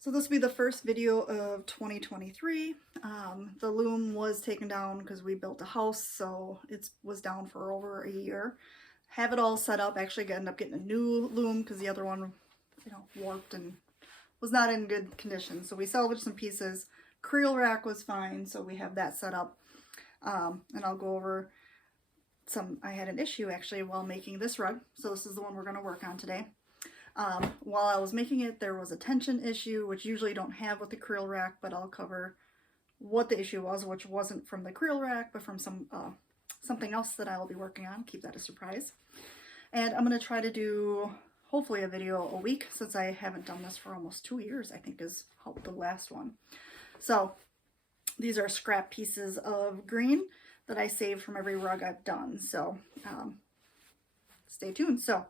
So this will be the first video of 2023. The loom was taken down because we built a house, so it was down for over a year. Have it all set up. Actually, I ended up getting a new loom because the other one, warped and was not in good condition. So we salvaged some pieces. Creel rack was fine, so we have that set up. And I'll go over I had an issue actually while making this rug. So this is the one we're going to work on today. While I was making it, there was a tension issue, which usually don't have with the creel rack, but I'll cover what the issue was, which wasn't from the creel rack, but from something else that I will be working on. Keep that a surprise. And I'm going to try to do, hopefully, a video a week, since I haven't done this for almost 2 years, I think is the last one. So these are scrap pieces of green that I saved from every rug I've done. So stay tuned. So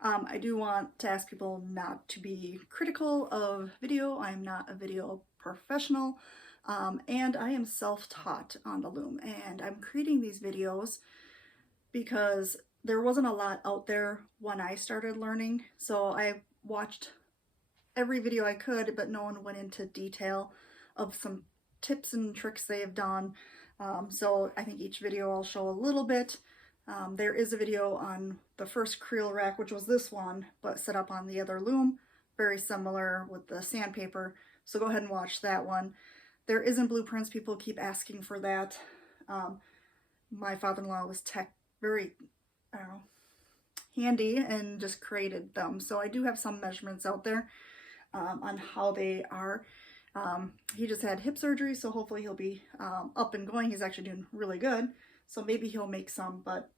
I do want to ask people not to be critical of video. I'm not a video professional, and I am self-taught on the loom, and I'm creating these videos because there wasn't a lot out there when I started learning. So I watched every video I could, but no one went into detail of some tips and tricks they have done. So I think each video I'll show a little bit. There is a video on the first creel rack, which was this one, but set up on the other loom, very similar with the sandpaper. So go ahead and watch that one. There isn't blueprints. People keep asking for that. My father-in-law was very, handy and just created them. So I do have some measurements out there on how they are. He just had hip surgery, so hopefully he'll be up and going. He's actually doing really good. So maybe he'll make some, but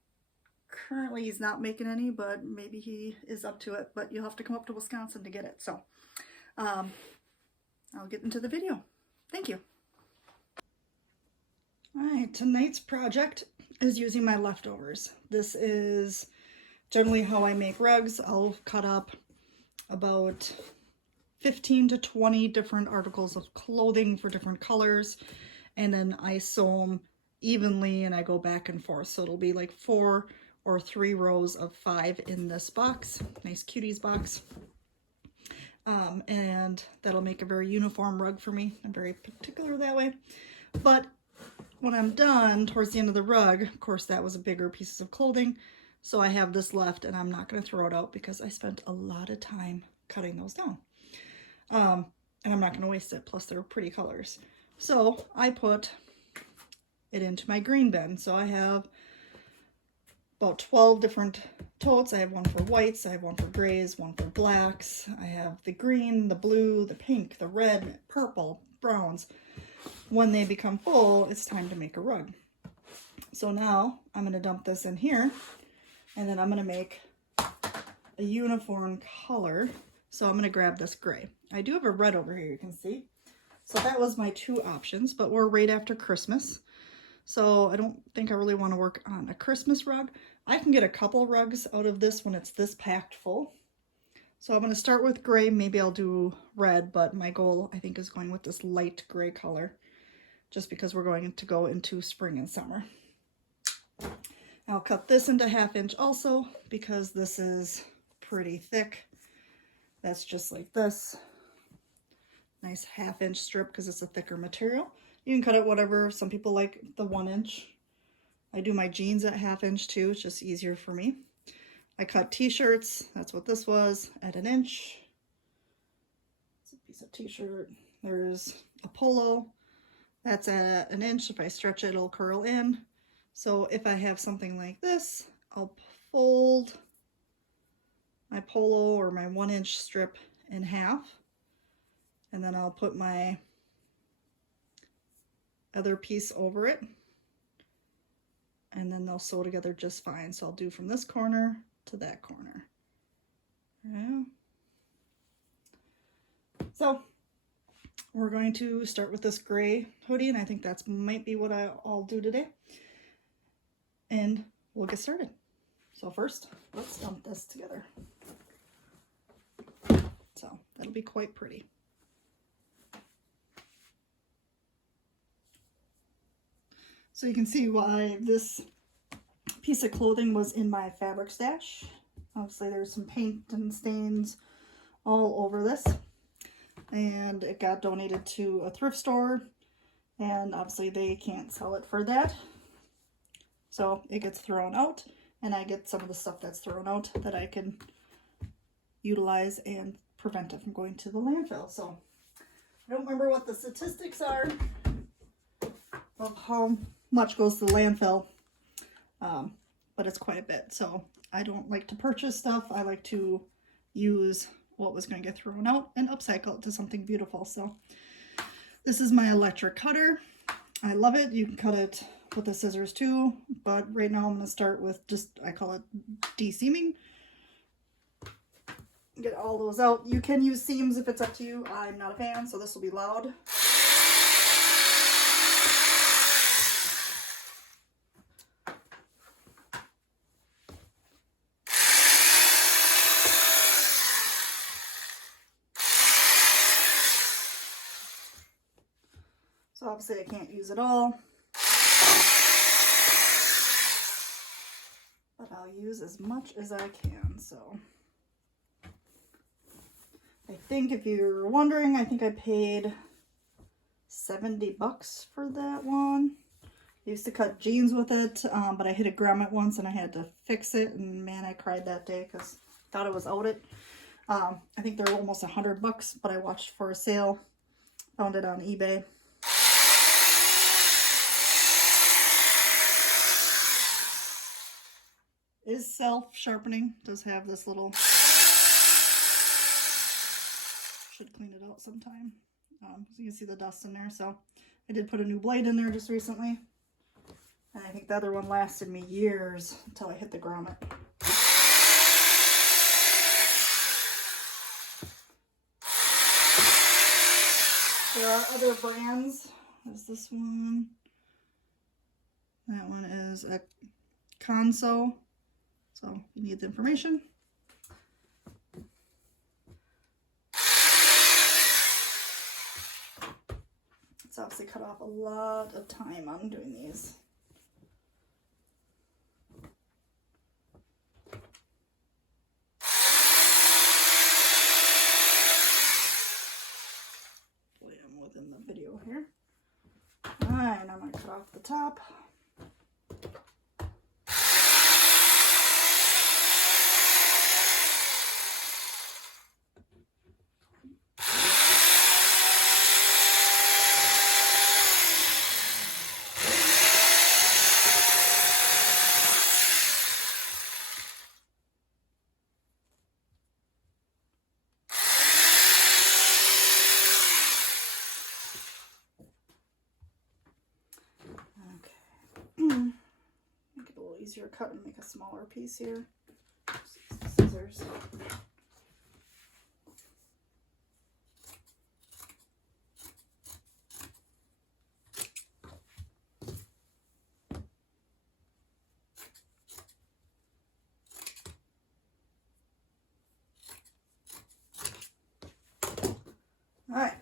currently he's not making any, but maybe he is up to it. But you'll have to come up to Wisconsin to get it. So I'll get into the video. Thank you. All right, tonight's project is using my leftovers. This is generally how I make rugs. I'll cut up about 15 to 20 different articles of clothing for different colors, and then I sew them evenly and I go back and forth. So it'll be like 4 or 3 rows of 5 in this box. Nice cuties box. And that'll make a very uniform rug for me. I'm very particular that way. But when I'm done, towards the end of the rug, of course that was a bigger piece of clothing, so I have this left and I'm not going to throw it out because I spent a lot of time cutting those down. And I'm not going to waste it, plus they're pretty colors. So I put it into my green bin. So I have about 12 different totes. I have one for whites, I have one for grays, one for blacks. I have the green, the blue, the pink, the red, purple, browns. When they become full, it's time to make a rug. So now I'm going to dump this in here, and then I'm going to make a uniform color. So I'm going to grab this gray. I do have a red over here, you can see. So that was my 2 options, but we're right after Christmas. So I don't think I really want to work on a Christmas rug. I can get a couple rugs out of this when it's this packed full. So I'm going to start with gray. Maybe I'll do red, but my goal, I think, is going with this light gray color, just because we're going to go into spring and summer. I'll cut this into 1/2 inch also, because this is pretty thick. That's just like this. Nice 1/2 inch strip because it's a thicker material. You can cut it whatever. Some people like the 1 inch. I do my jeans at 1/2 inch too. It's just easier for me. I cut t-shirts. That's what this was, at 1 inch. It's a piece of t-shirt. There's a polo. That's at 1 inch. If I stretch it, it'll curl in. So if I have something like this, I'll fold my polo or my 1 inch strip in half, and then I'll put my other piece over it, and then they'll sew together just fine. So I'll do from this corner to that corner. Yeah. So we're going to start with this gray hoodie, and I think that might be what I'll do today, and we'll get started. So first, let's dump this together. So that'll be quite pretty. So you can see why this piece of clothing was in my fabric stash. Obviously there's some paint and stains all over this. and it got donated to a thrift store, and obviously they can't sell it for that. So it gets thrown out, and I get some of the stuff that's thrown out that I can utilize and prevent it from going to the landfill. So I don't remember what the statistics are of how much goes to the landfill, but it's quite a bit. So I don't like to purchase stuff. I like to use what was going to get thrown out and upcycle it to something beautiful. So this is my electric cutter. I love it. You can cut it with the scissors too, but right now I'm going to start with just, I call it de-seaming. Get all those out. You can use seams if it's up to you. I'm not a fan, so this will be loud. So obviously I can't use it all, but I'll use as much as I can. So I think, if you're wondering, I think I paid $70 for that one. I used to cut jeans with it, but I hit a grommet once and I had to fix it, and man, I cried that day because I thought it was out it. I think they're almost $100, but I watched for a sale, found it on eBay. Is self-sharpening, does have this little, should clean it out sometime, so you can see the dust in there. So I did put a new blade in there just recently, and I think the other one lasted me years until I hit the grommet. There are other brands. There's this one, that one is a Conso. So if you need the information. It's obviously cut off a lot of time on doing these. Hopefully I'm within the video here. Alright, I'm going to cut off the top. Make it a little easier cut and make a smaller piece here. Just use the scissors. Alright,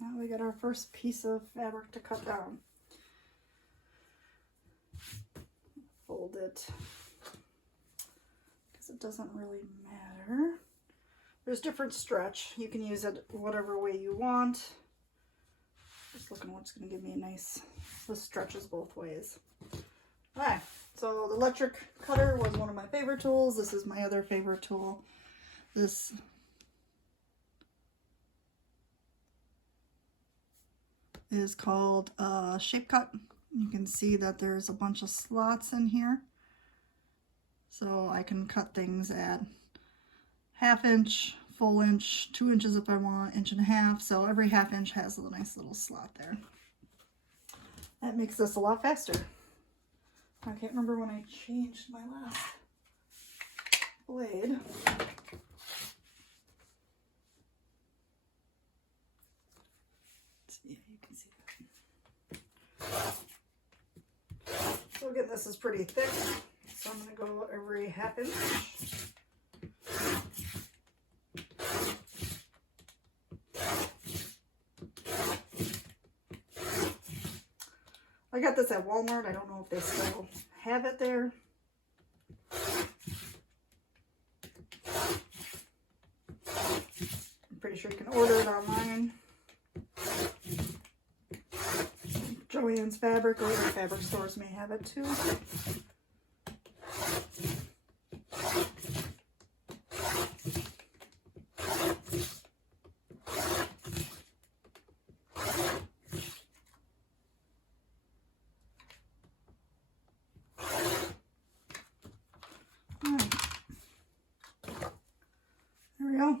now we got our first piece of fabric to cut down. Fold it because it doesn't really matter. There's different stretch. You can use it whatever way you want. Just looking what's going to give me a nice, this stretches both ways. Alright, so the electric cutter was one of my favorite tools. This is my other favorite tool. This is called Shape Cut. You can see that there's a bunch of slots in here. So I can cut things at 1/2 inch, full inch, 2 inches if I want, 1.5 inches. So every 1/2 inch has a nice little slot there. That makes this a lot faster. I can't remember when I changed my last blade. Yeah, you can see that. So again, this is pretty thick, so I'm going to go every 1/2 inch. I got this at Walmart. I don't know if they still have it there. I'm pretty sure you can order it online. Joann's Fabric or other fabric stores may have it too. There we go.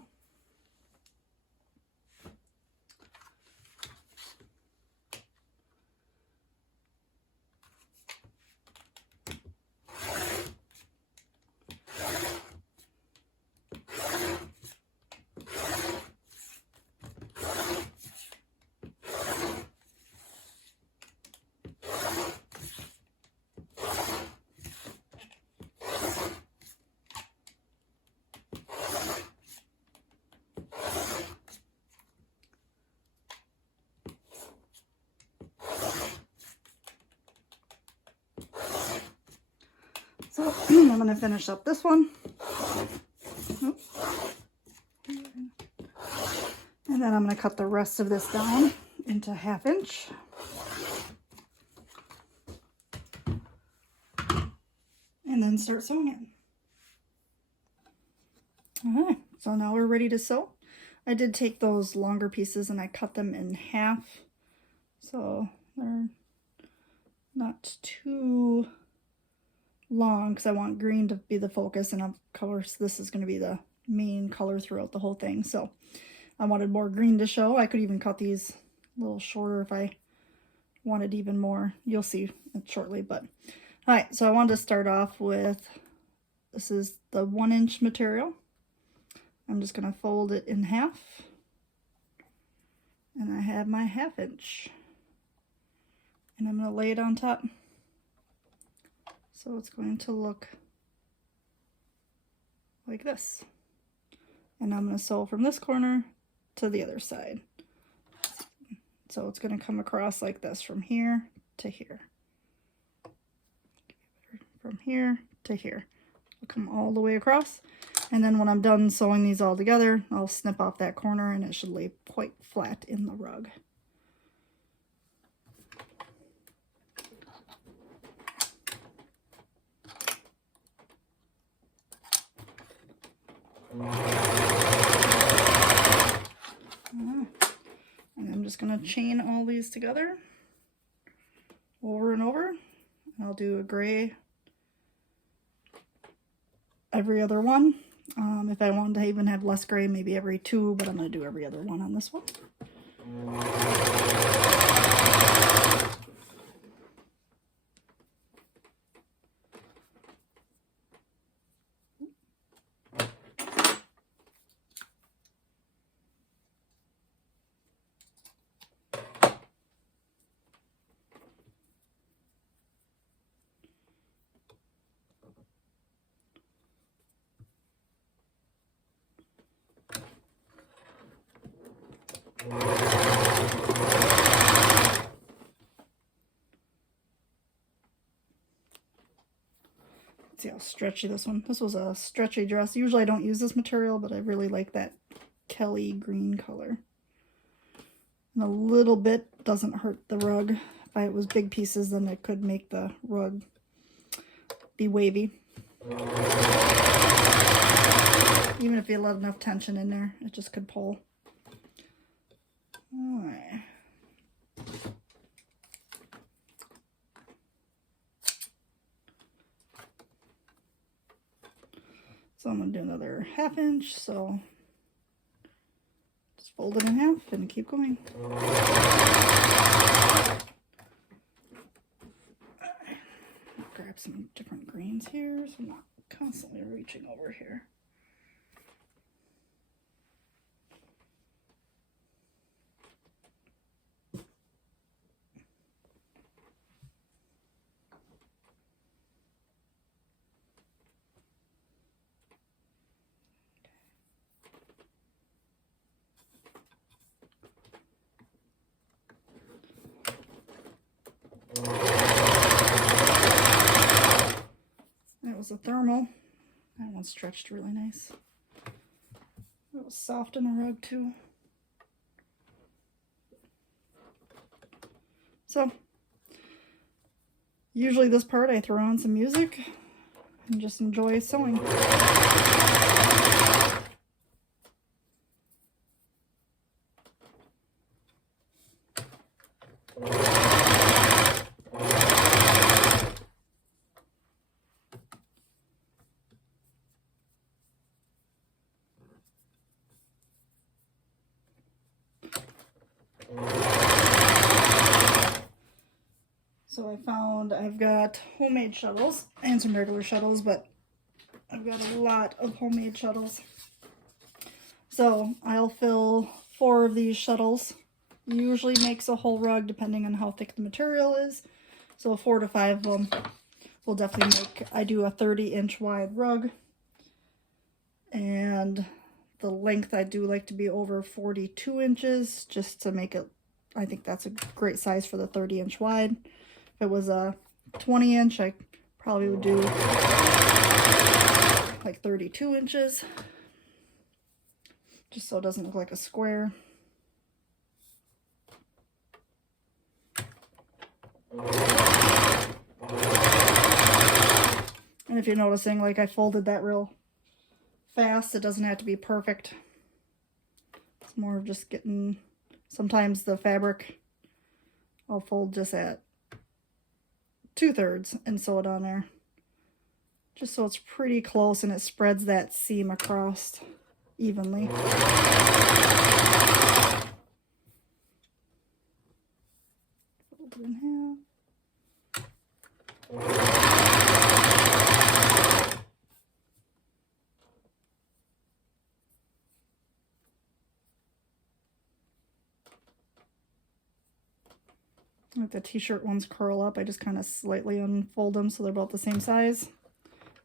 So I'm going to finish up this one. And then I'm going to cut the rest of this down into 1/2 inch. And then start sewing it. Alright, so now we're ready to sew. I did take those longer pieces and I cut them in half. So they're not too long because I want green to be the focus, and of course this is going to be the main color throughout the whole thing. So I wanted more green to show. I could even cut these a little shorter if I wanted even more. You'll see it shortly. But all right, so I wanted to start off with, this is the 1 inch material. I'm just going to fold it in half, and I have my 1/2 inch, and I'm going to lay it on top. So it's going to look like this. And I'm going to sew from this corner to the other side. So it's going to come across like this from here to here. From here to here. It'll come all the way across. And then when I'm done sewing these all together, I'll snip off that corner and it should lay quite flat in the rug. And I'm just going to chain all these together over and over. I'll do a gray every other one. If I wanted to even have less gray, maybe every 2, but I'm going to do every other one on this one. See how stretchy this one. This was a stretchy dress. Usually I don't use this material, but I really like that Kelly green color. And a little bit doesn't hurt the rug. If it was big pieces, then it could make the rug be wavy. Even if you let enough tension in there, it just could pull. All right. So I'm going to do another 1/2 inch, so just fold it in half and keep going. Grab some different greens here so I'm not constantly reaching over here. That was a thermal. That one stretched really nice. It was soft in the rug too. So usually this part I throw on some music and just enjoy sewing. So I found I've got homemade shuttles and some regular shuttles, but I've got a lot of homemade shuttles. So I'll fill 4 of these shuttles. Usually makes a whole rug depending on how thick the material is. So 4 to 5 of them will definitely make, I do a 30-inch wide rug. And the length I do like to be over 42 inches just to make it, I think that's a great size for the 30-inch wide. If it was a 20-inch, I probably would do like 32 inches. Just so it doesn't look like a square. And if you're noticing, like I folded that real fast, it doesn't have to be perfect. It's more of just getting, sometimes the fabric I'll fold just at 2/3 and sew it on there. Just so it's pretty close and it spreads that seam across evenly. Fold it in half. Like the t-shirt ones curl up, I just kind of slightly unfold them so they're about the same size.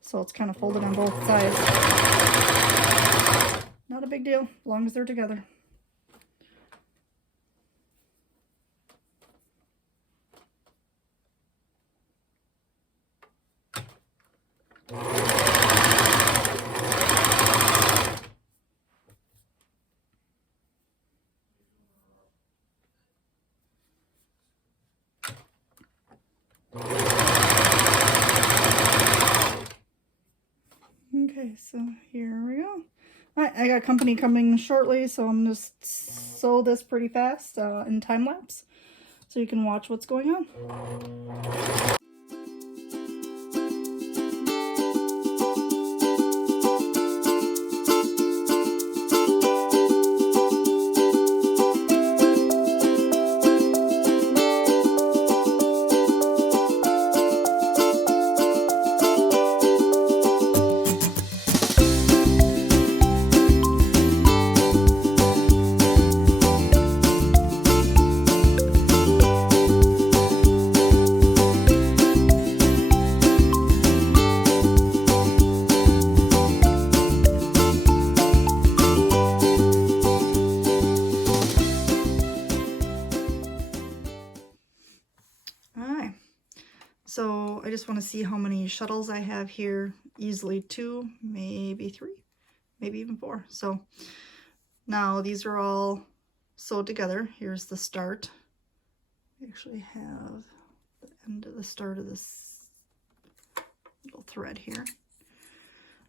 So it's kind of folded on both sides. Not a big deal, as long as they're together. Okay, so here we go. Alright, I got company coming shortly, so I'm going to sew this pretty fast in time lapse so you can watch what's going on. So I just want to see how many shuttles I have here. Easily 2, maybe 3, maybe even 4. So now these are all sewed together. Here's the start. I actually have the end of the start of this little thread here.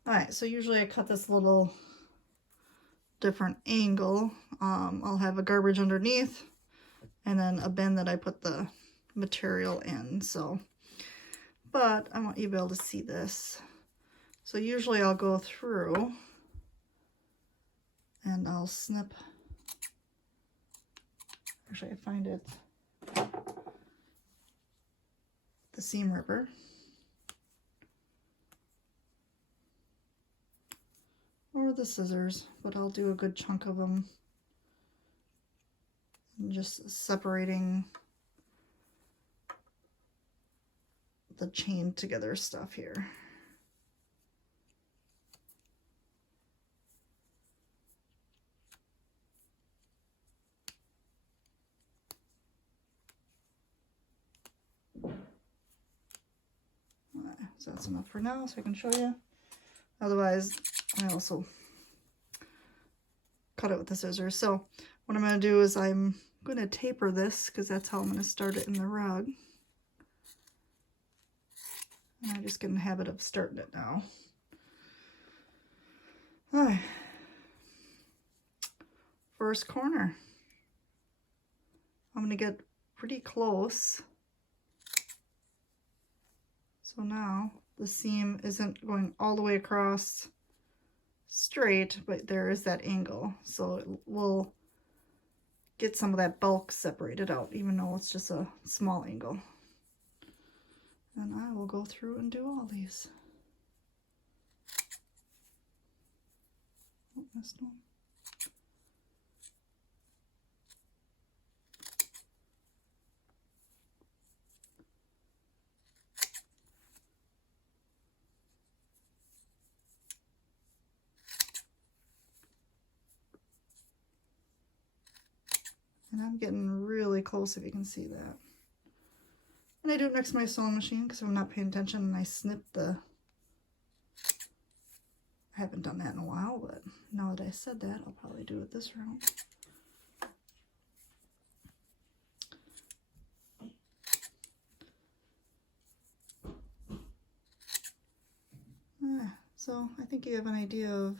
Alright, so usually I cut this little different angle. I'll have a garbage underneath and then a bin that I put the material in. So, but I want you to be able to see this. So usually I'll go through and I'll snip. Actually, I find it the seam ripper. Or the scissors, but I'll do a good chunk of them. And just separating the chain together stuff here. So that's enough for now, so I can show you. Otherwise, I also cut it with the scissors. So what I'm going to do is I'm going to taper this because that's how I'm going to start it in the rug. And I just get in the habit of starting it now. All right. First corner. I'm going to get pretty close. So now the seam isn't going all the way across straight, but there is that angle. So it will get some of that bulk separated out, even though it's just a small angle. And I will go through and do all these. Oh, missed one. And I'm getting really close, if you can see that. And I do it next to my sewing machine because I'm not paying attention and I snip the... I haven't done that in a while, but now that I said that, I'll probably do it this round. So I think you have an idea of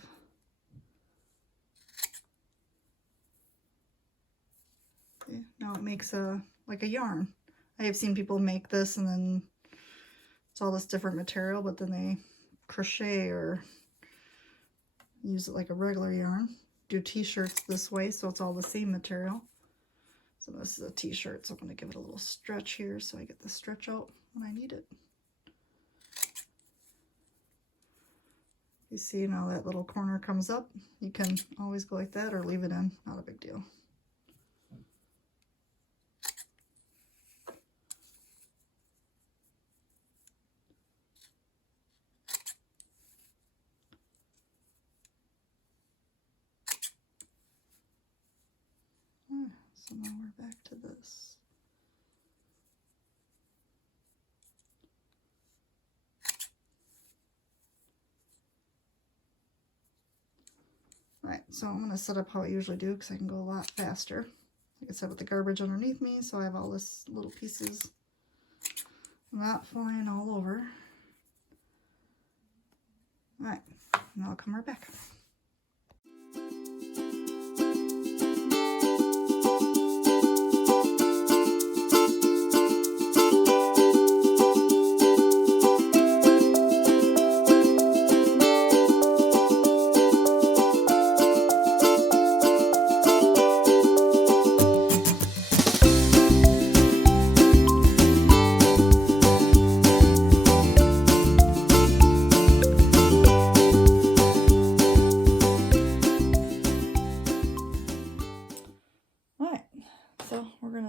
okay, now it makes a like a yarn. I have seen people make this and then it's all this different material, but then they crochet or use it like a regular yarn. Do t-shirts this way, so it's all the same material. So this is a t-shirt, so I'm going to give it a little stretch here so I get the stretch out when I need it. You see now that little corner comes up. You can always go like that or leave it in, not a big deal. So now we're back to this. Alright, so I'm going to set up how I usually do because I can go a lot faster. Like I said, with the garbage underneath me, so I have all this little pieces not flying all over. Alright, now I'll come right back.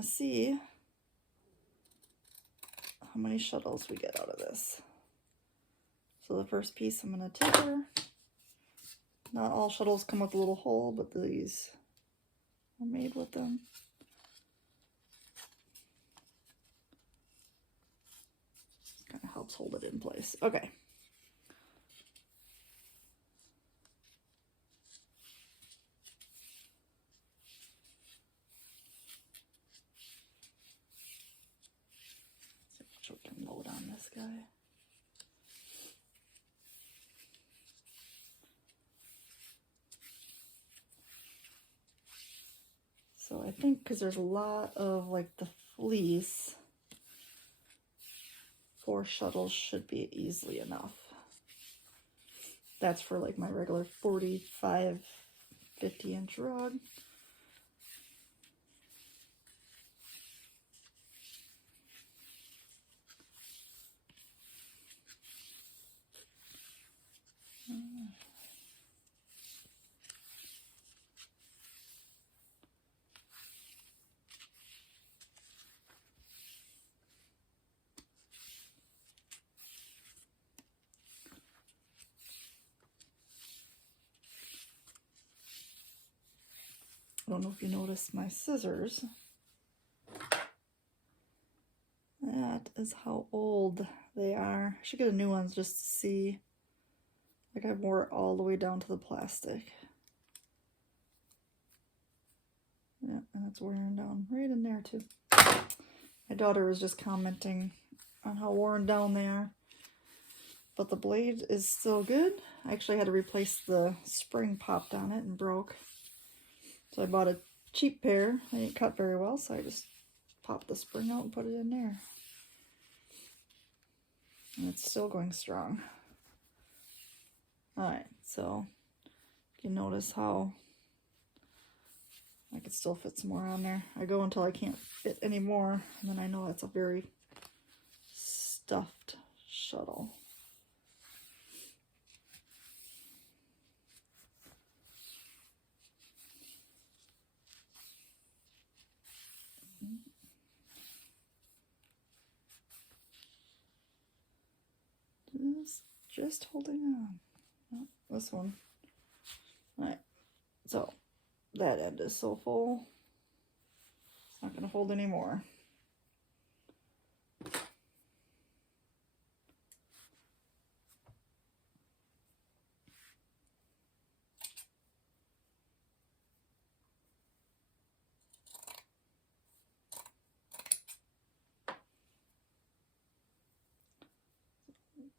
See how many shuttles we get out of this. So the first piece I'm going to taper. Not all shuttles come with a little hole, but these are made with them. Kind of helps hold it in place. Okay. So we can load on this guy. So I think because there's a lot of like the fleece, 4 shuttles should be easily enough. That's for like my regular 45, 50-inch rug. I don't know if you noticed my scissors. That is how old they are. I should get a new one just to see. Like I wore it all the way down to the plastic. Yeah, Yeah, and it's wearing down right in there too. My daughter was just commenting on how worn down they are. But the blade is still good. I actually had to replace the spring popped on it and broke. So I bought a cheap pair. They didn't cut very well, so I just popped the spring out and put it in there. And it's still going strong. Alright, so you can notice how I could still fit some more on there. I go until I can't fit any more, and then I know that's a very stuffed shuttle. Just holding on. Oh, this one. Alright, so that end is so full. It's not going to hold anymore.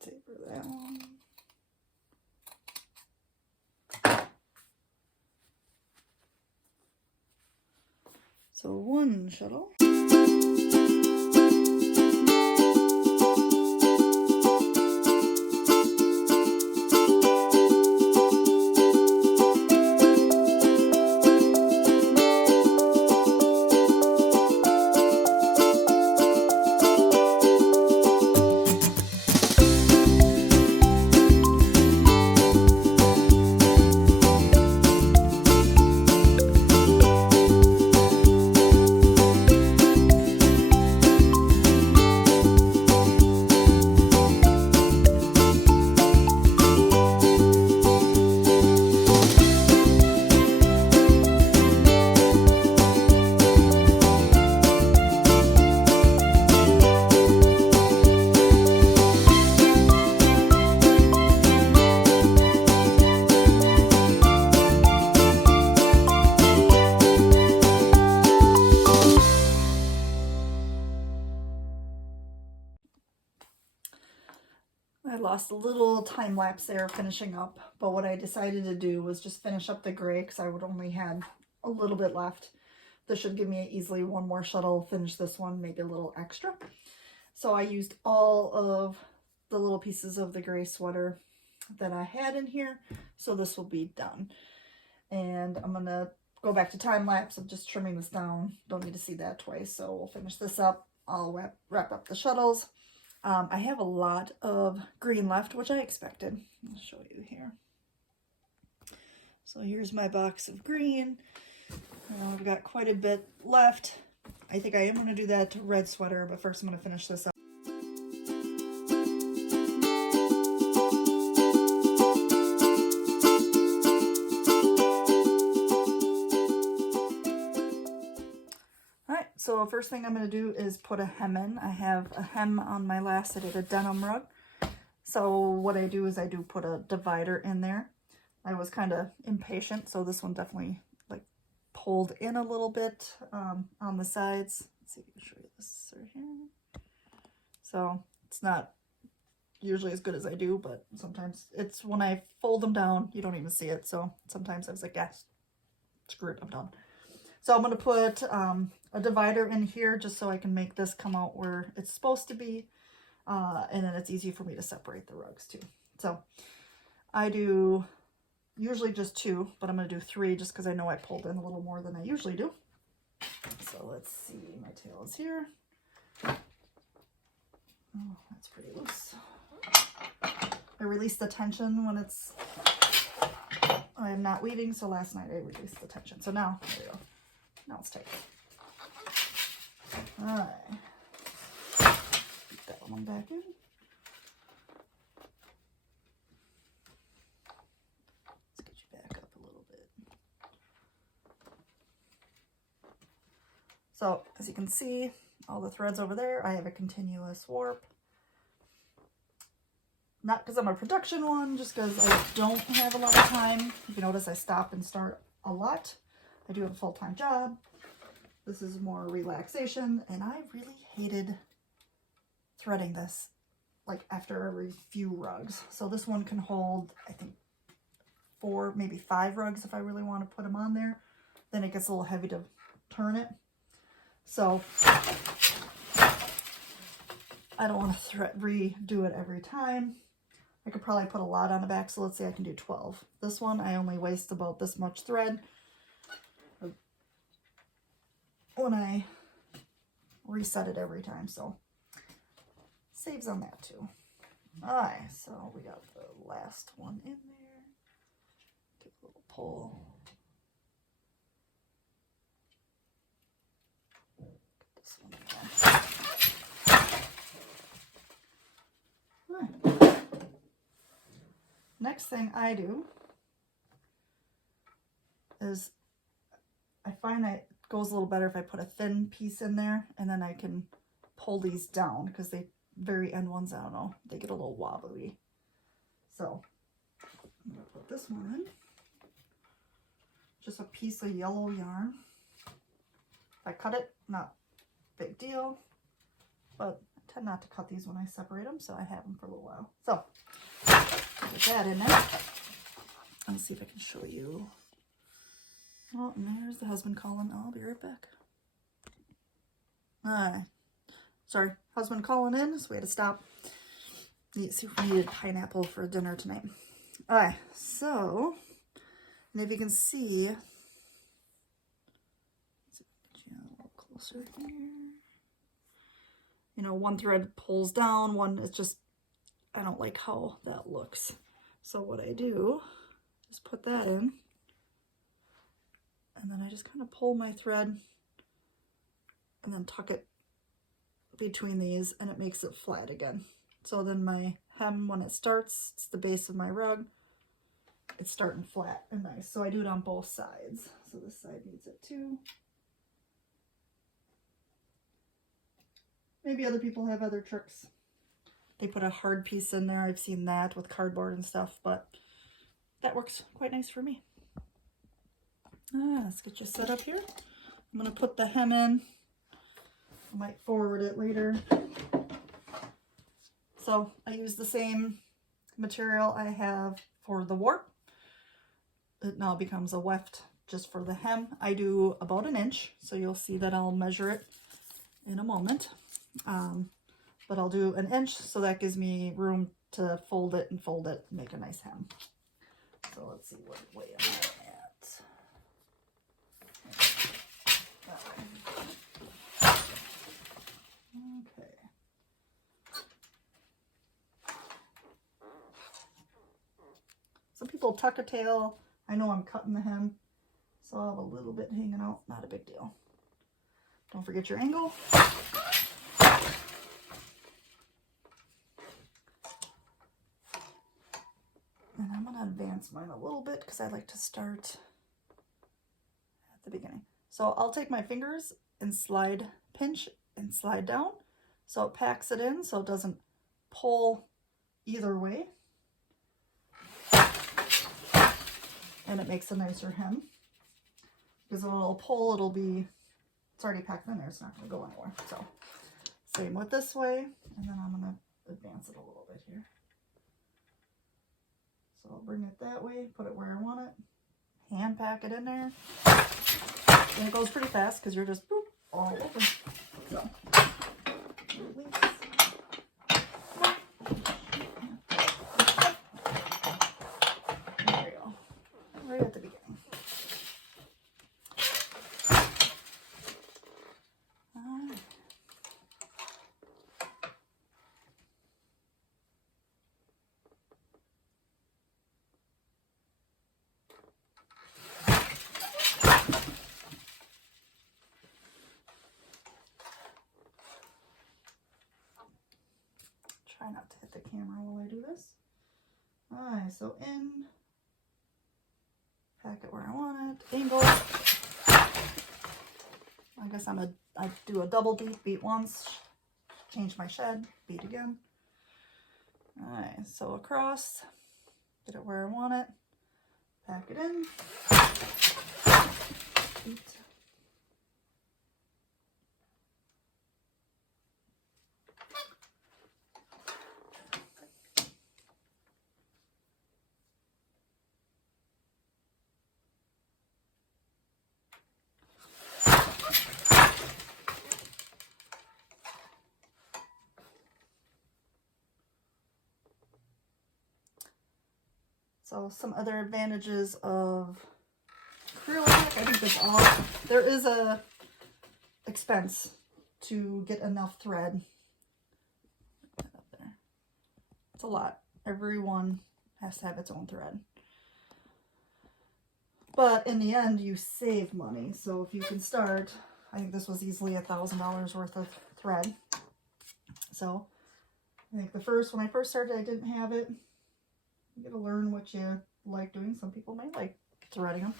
Taper that one. So one shuttle. I lost a little time lapse there finishing up, but what I decided to do was just finish up the gray because I would only had a little bit left. This should give me easily one more shuttle, finish this one, maybe a little extra. So I used all of the little pieces of the gray sweater that I had in here, so this will be done. And I'm going to go back to time lapse of just trimming this down. Don't need to see that twice, so we'll finish this up. I'll wrap up the shuttles. I have a lot of green left, which I expected. I'll show you here. So here's my box of green. I've got quite a bit left. I think I am going to do that red sweater, but first I'm going to finish this up. So first thing I'm going to do is put a hem in. I have a hem on my last. I did a denim rug. So what I do is I do put a divider in there. I was kind of impatient, so this one definitely like pulled in a little bit on the sides. Let's see if I can show you this right here. So it's not usually as good as I do, but sometimes it's when I fold them down, you don't even see it. So sometimes I was like, yes, screw it, I'm done. So I'm going to put a divider in here just so I can make this come out where it's supposed to be. And then it's easy for me to separate the rugs too. So I do usually just 2, but I'm going to do 3 just because I know I pulled in a little more than I usually do. So let's see, my tail is here. Oh, that's pretty loose. I release the tension when I'm not weaving, so last night I released the tension. So now, there we go. Now it's tight. All right. Put that one back in. Let's get you back up a little bit. So, as you can see, all the threads over there, I have a continuous warp. Not because I'm a production one, just because I don't have a lot of time. If you notice, I stop and start a lot. I do have a full-time job. This is more relaxation, and I really hated threading this like after every few rugs. So this one can hold, I think, 4, maybe 5 rugs if I really want to put them on there. Then it gets a little heavy to turn it. So I don't want to redo it every time. I could probably put a lot on the back, so let's say I can do 12. This one, I only waste about this much thread when I reset it every time, so saves on that too. Alright, so we got the last one in there. Take a little pull. Get this one in there. Right. Next thing I do is I find it goes a little better if I put a thin piece in there, and then I can pull these down because they very end ones, I don't know, they get a little wobbly. So I'm gonna put this one in. Just a piece of yellow yarn. If I cut it, not big deal, but I tend not to cut these when I separate them, so I have them for a little while. So put that in there. Let's see if I can show you. Oh, and there's the husband calling. I'll be right back. Alright. Sorry, husband calling in, so we had to stop. See if we needed pineapple for dinner tonight. Alright, so, and if you can see, let's get you a little closer here. You know, one thread pulls down, one, it's just, I don't like how that looks. So what I do is put that in, and then I just kind of pull my thread and then tuck it between these, and it makes it flat again. So then my hem, when it starts, it's the base of my rug, it's starting flat and nice. So I do it on both sides. So this side needs it too. Maybe other people have other tricks. They put a hard piece in there. I've seen that with cardboard and stuff, but that works quite nice for me. Let's get you set up here. I'm going to put the hem in. I might forward it later. So I use the same material I have for the warp. It now becomes a weft just for the hem. I do about 1 inch, so you'll see that I'll measure it in a moment. But I'll do 1 inch, so that gives me room to fold it and make a nice hem. So let's see what way I'm at. Okay. Some people tuck a tail. I know I'm cutting the hem, so I'll have a little bit hanging out. Not a big deal. Don't forget your angle. And I'm going to advance mine a little bit because I like to start at the beginning. So I'll take my fingers and pinch and slide down so it packs it in so it doesn't pull either way. And it makes a nicer hem. Because when it'll pull, it's already packed in there, it's not going to go anywhere. So same with this way, and then I'm going to advance it a little bit here. So I'll bring it that way, put it where I want it, hand pack it in there, and it goes pretty fast because you're just boop, all over. So release. There we go, right at the beginning. Try not to hit the camera while I do this. Alright, so in, pack it where I want it, angle. I guess I do a double beat once, change my shed, beat again. Alright, so across, get it where I want it, pack it in, beat. So some other advantages of acrylic, I think that's all. There is a expense to get enough thread. It's a lot. Every one has to have its own thread. But in the end, you save money. So if you can start, I think this was easily $1,000 worth of thread. So I think when I first started, I didn't have it. You gotta learn what you like doing. Some people may like threading them.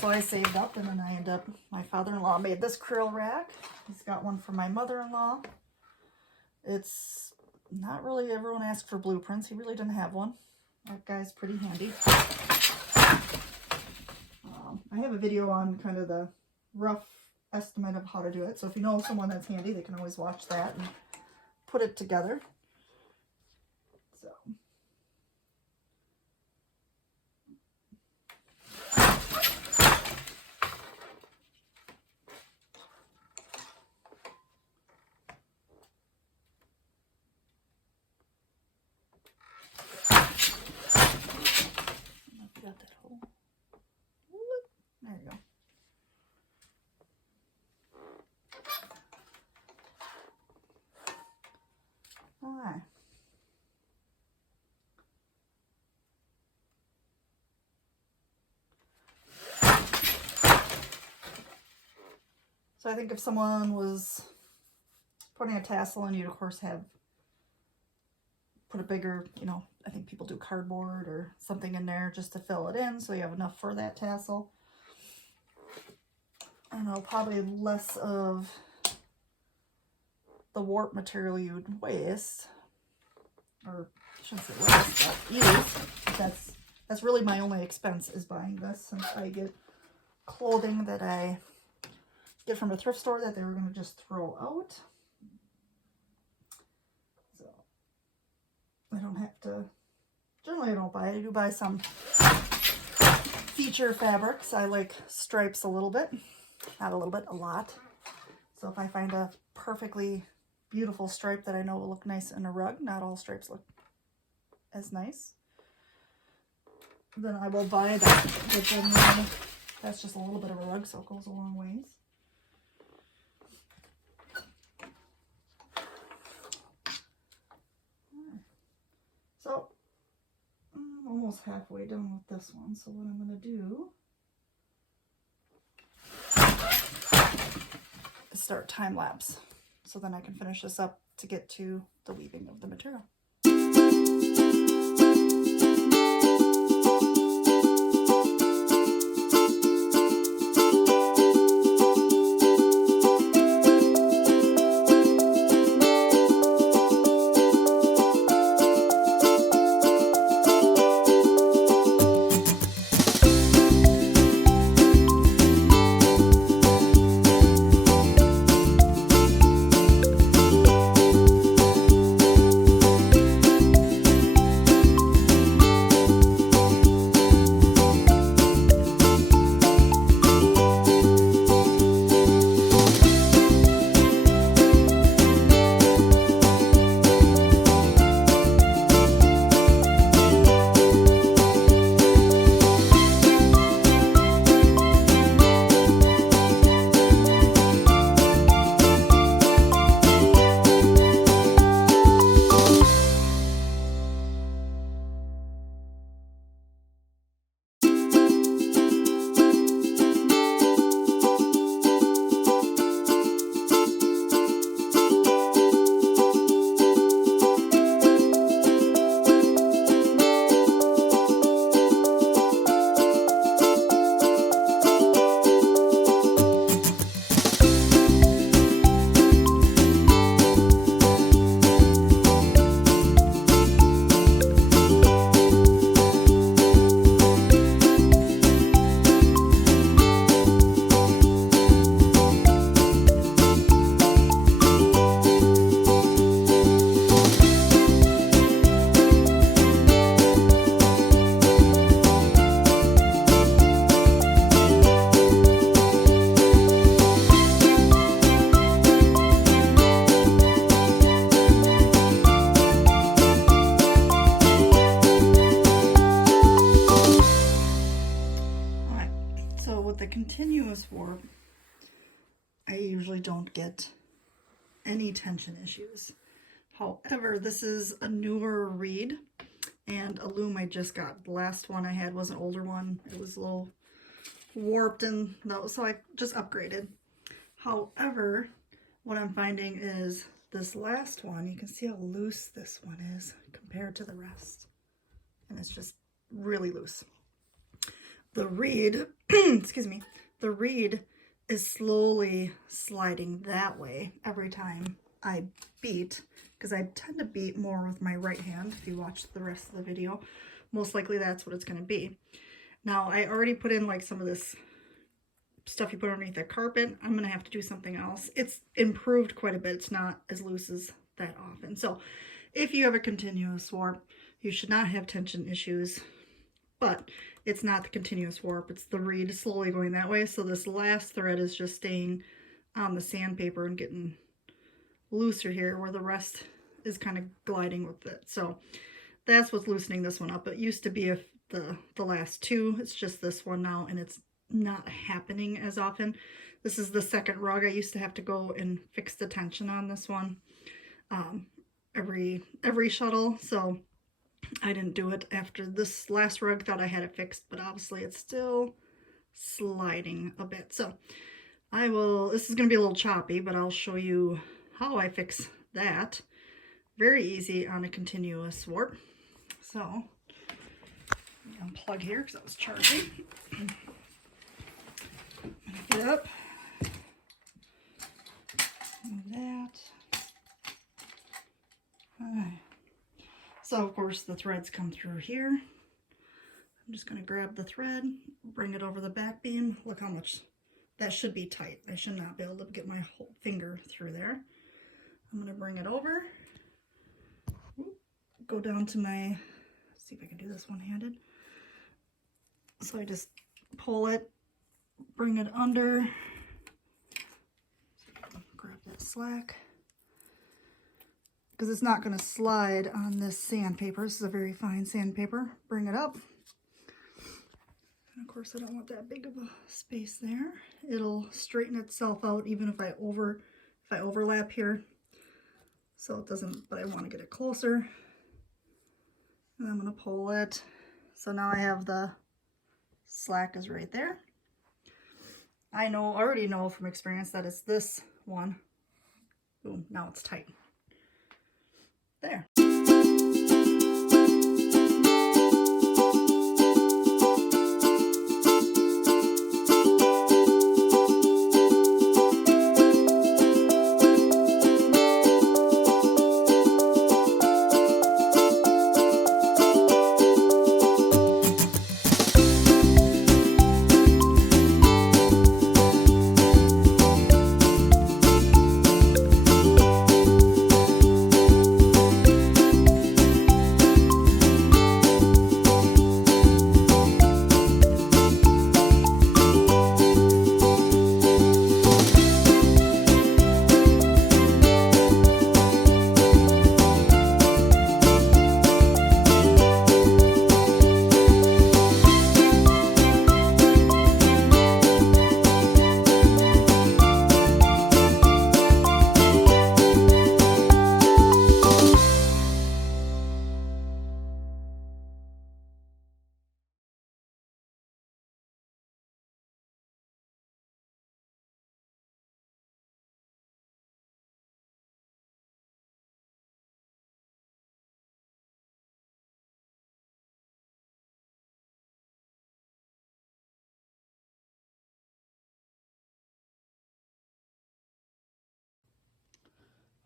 So I saved up, and then I ended up, my father-in-law made this creel rack. He's got one for my mother-in-law. It's not really, everyone asked for blueprints. He really didn't have one. That guy's pretty handy. I have a video on kind of the rough estimate of how to do it. So if you know someone that's handy, they can always watch that and put it together. So. Got that hole. There you go. All right. So I think if someone was putting a tassel in, you'd of course put a bigger, I think people do cardboard or something in there just to fill it in so you have enough for that tassel. I don't know, probably less of the warp material you'd waste, or I shouldn't say waste, but use. That's really my only expense is buying this, since I get clothing that I get from a thrift store that they were going to just throw out. So I don't have to, generally I don't buy it. I do buy some feature fabrics. I like stripes a little bit. Not a little bit, a lot. So if I find a perfectly beautiful stripe that I know will look nice in a rug, not all stripes look as nice, then I will buy that. But then that's just a little bit of a rug, so it goes a long ways. So I'm almost halfway done with this one. So what I'm going to do is start time lapse, so then I can finish this up to get to the weaving of the material. continuous warp, I usually don't get any tension issues. However, this is a newer reed and a loom I just got. The last one I had was an older one. It was a little warped and so I just upgraded. However, what I'm finding is this last one, you can see how loose this one is compared to the rest. And it's just really loose. The reed, excuse me, the reed is slowly sliding that way every time I beat, because I tend to beat more with my right hand. If you watch the rest of the video, most likely that's what it's going to be. Now, I already put in like some of this stuff you put underneath the carpet. I'm going to have to do something else. It's improved quite a bit. It's not as loose as that often. So if you have a continuous warp, you should not have tension issues, but it's not the continuous warp. It's the reed slowly going that way. So this last thread is just staying on the sandpaper and getting looser here, where the rest is kind of gliding with it. So that's what's loosening this one up. It used to be the last two. It's just this one now, and it's not happening as often. This is the second rug. I used to have to go and fix the tension on this one every shuttle, so I didn't do it after this last rug. Thought I had it fixed, but obviously it's still sliding a bit. So this is going to be a little choppy, but I'll show you how I fix that. Very easy on a continuous warp. So unplug here because I was charging. Get up. Move that. Alright. So of course the threads come through here. I'm just going to grab the thread, bring it over the back beam. Look how much that should be tight. I should not be able to get my whole finger through there. I'm going to bring it over. Go down to my, let's see if I can do this one-handed. So I just pull it, bring it under, grab that slack, because it's not going to slide on this sandpaper. This is a very fine sandpaper. Bring it up. And of course I don't want that big of a space there. It'll straighten itself out even if I overlap here. So it doesn't, but I want to get it closer. And I'm going to pull it. So now I have the slack is right there. I already know from experience that it's this one. Boom, now it's tight. There.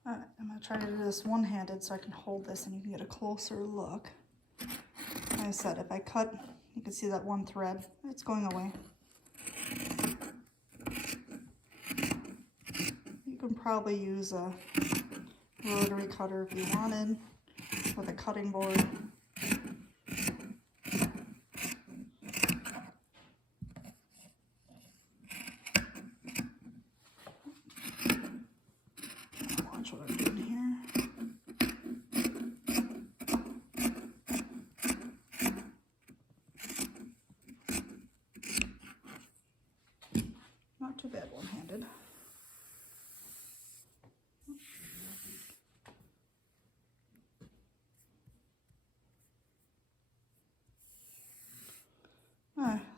Alright, I'm going to try to do this one-handed so I can hold this and you can get a closer look. Like I said, if I cut, you can see that one thread, it's going away. You can probably use a rotary cutter if you wanted, with a cutting board. Watch what I'm doing here. not too bad one-handed.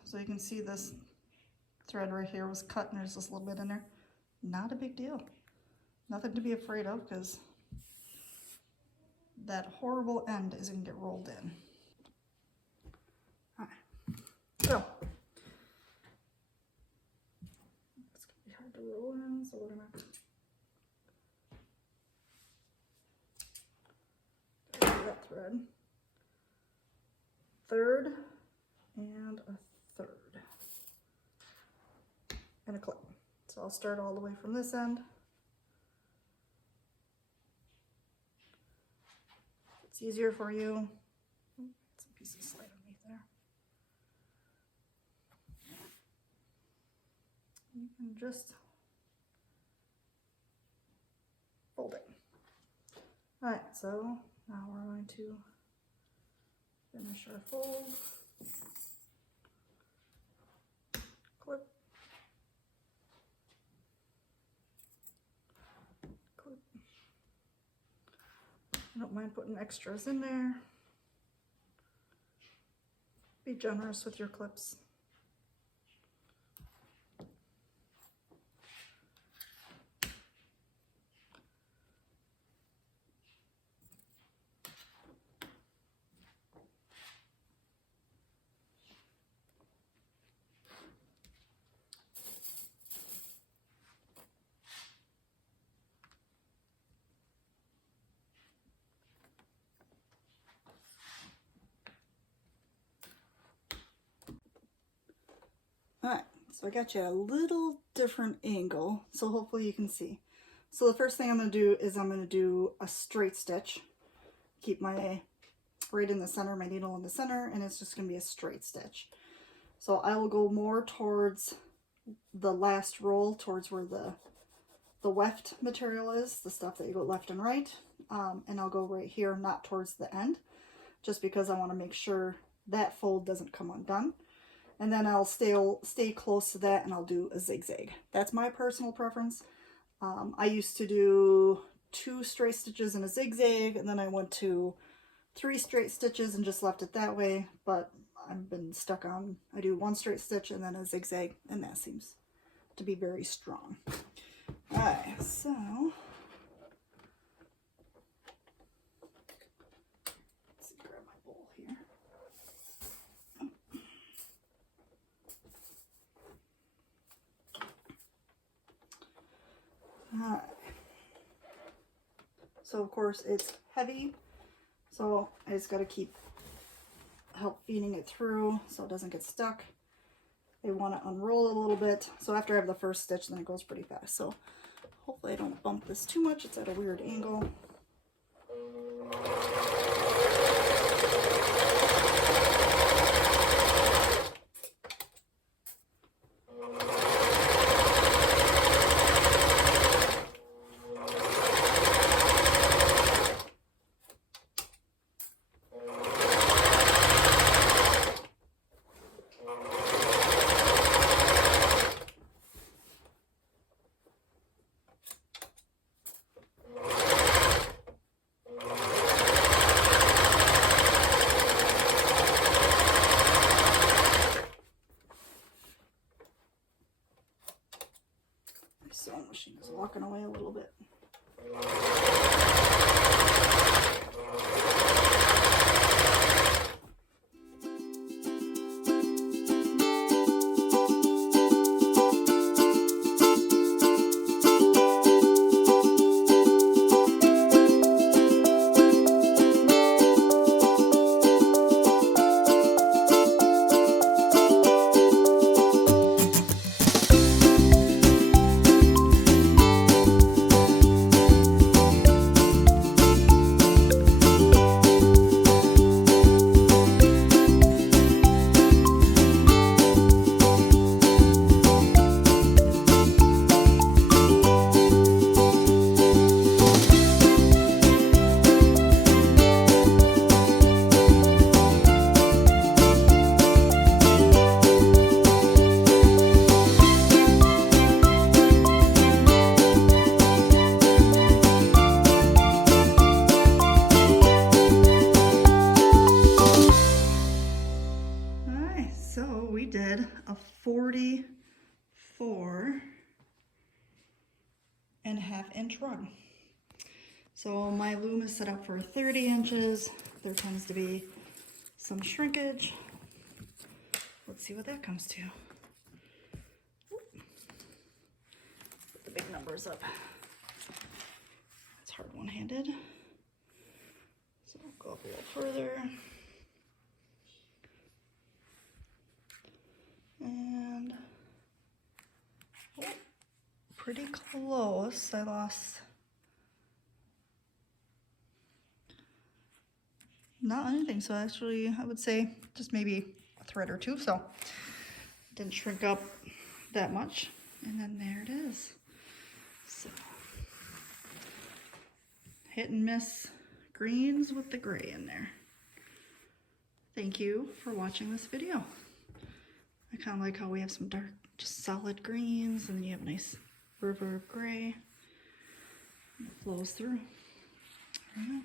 So you can see this thread right here was cut and there's this little bit in there. Not a big deal. Nothing to be afraid of because that horrible end is going to get rolled in. All right. So it's going to be hard to roll in, so we're going to do that thread. Third and a third. And a clip. So I'll start all the way from this end. If it's easier for you. Some piece of slate underneath there. You can just fold it. All right, so now we're going to finish our fold. Clip. Clip. I don't mind putting extras in there. Be generous with your clips. Alright, so I got you a little different angle, so hopefully you can see. So the first thing I'm going to do is I'm going to do a straight stitch. Keep my right in the center, my needle in the center, and it's just going to be a straight stitch. So I will go more towards the last roll, towards where the weft material is, the stuff that you go left and right, and I'll go right here, not towards the end, just because I want to make sure that fold doesn't come undone. And then I'll stay close to that and I'll do a zigzag. That's my personal preference. I used to do 2 straight stitches and a zigzag, and then I went to 3 straight stitches and just left it that way, but I've been stuck on, I do 1 straight stitch and then a zigzag, and that seems to be very strong. Alright, so let's grab my bowl here. Alright, so of course it's heavy, so I just got to help feeding it through so it doesn't get stuck. They want to unroll it a little bit, so after I have the first stitch then it goes pretty fast. So hopefully I don't bump this too much, it's at a weird angle. Sewing machine is walking away a little bit. 1.5-inch rug. So my loom is set up for 30 inches. There tends to be some shrinkage. Let's see what that comes to. Put the big numbers up. It's hard one-handed. So I'll go up a little further. And oh, pretty close. I lost not anything, so actually I would say just maybe a thread or two, so didn't shrink up that much. And then there it is. So hit and miss greens with the gray in there. Thank you for watching this video. I kind of like how we have some dark, just solid greens, and then you have a nice river of gray. It flows through. I don't know.